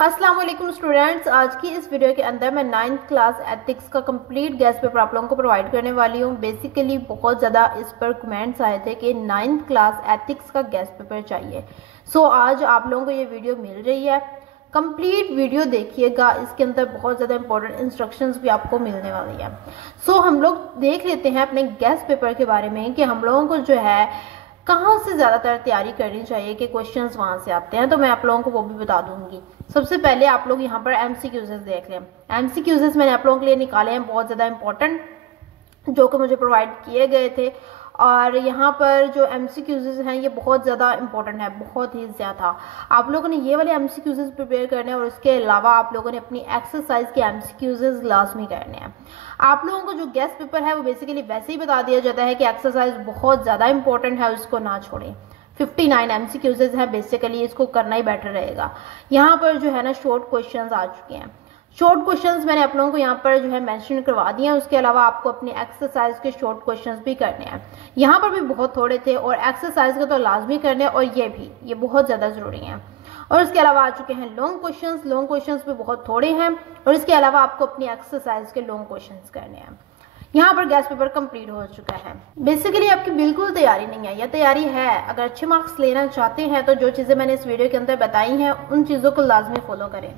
अस्सलाम वालेकुम स्टूडेंट्स, आज की इस वीडियो के अंदर मैं 9th क्लास एथिक्स का कंप्लीट गेस्ट पेपर आप लोगों को प्रोवाइड करने वाली हूँ। बेसिकली बहुत ज़्यादा इस पर कमेंट्स आए थे कि 9th क्लास एथिक्स का गेस्ट पेपर चाहिए। आज आप लोगों को ये वीडियो मिल रही है। कंप्लीट वीडियो देखिएगा, इसके अंदर बहुत ज़्यादा इंपॉर्टेंट इंस्ट्रक्शंस भी आपको मिलने वाली है। हम लोग देख लेते हैं अपने गेस्ट पेपर के बारे में कि हम लोगों को जो है कहाँ से ज़्यादातर तैयारी करनी चाहिए कि क्वेश्चंस वहाँ से आते हैं, तो मैं आप लोगों को वो भी बता दूंगी। सबसे पहले आप लोग यहाँ पर एमसीक्यूज़ देख लें। एमसीक्यूज़ मैंने आप लोगों के लिए निकाले हैं बहुत ज़्यादा इंपॉर्टेंट, जो कि मुझे प्रोवाइड किए गए थे। और यहाँ पर जो एमसीक्यूज़ हैं ये बहुत ज़्यादा इंपॉर्टेंट है, बहुत ही ज़्यादा। आप लोगों ने ये वाले एमसीक्यूज़ प्रिपेयर करने हैं और उसके अलावा आप लोगों ने अपनी एक्सरसाइज के एमसीक्यूज़ लाजमी करने हैं। आप लोगों को जो गेस्ट पेपर है वो बेसिकली वैसे ही बता दिया जाता है कि एक्सरसाइज बहुत ज़्यादा इंपॉर्टेंट है, उसको ना छोड़ें। 59 एमसीक्यूज़ हैं, बेसिकली इसको करना ही बेटर रहेगा। यहाँ पर जो है ना शॉर्ट क्वेश्चंस आ चुके हैं। शॉर्ट क्वेश्चंस मैंने आप लोगों को यहाँ पर जो है मेंशन करवा दिए हैं। उसके अलावा आपको अपनी एक्सरसाइज के शॉर्ट क्वेश्चंस भी करने हैं। यहाँ पर भी बहुत थोड़े थे और एक्सरसाइज का तो लाजमी करने हैं, और ये बहुत ज़्यादा ज़रूरी है। और इसके अलावा आ चुके हैं लॉन्ग क्वेश्चंस भी बहुत थोड़े हैं, और इसके अलावा आपको अपनी एक्सरसाइज के लॉन्ग क्वेश्चंस करने हैं। यहाँ पर गेस्ट पेपर कंप्लीट हो चुका है। बेसिकली आपकी बिल्कुल तैयारी नहीं है या तैयारी है, अगर अच्छे मार्क्स लेना चाहते हैं तो जो चीज़ें मैंने इस वीडियो के अंदर बताई हैं उन चीज़ों को लाजमी फॉलो करें।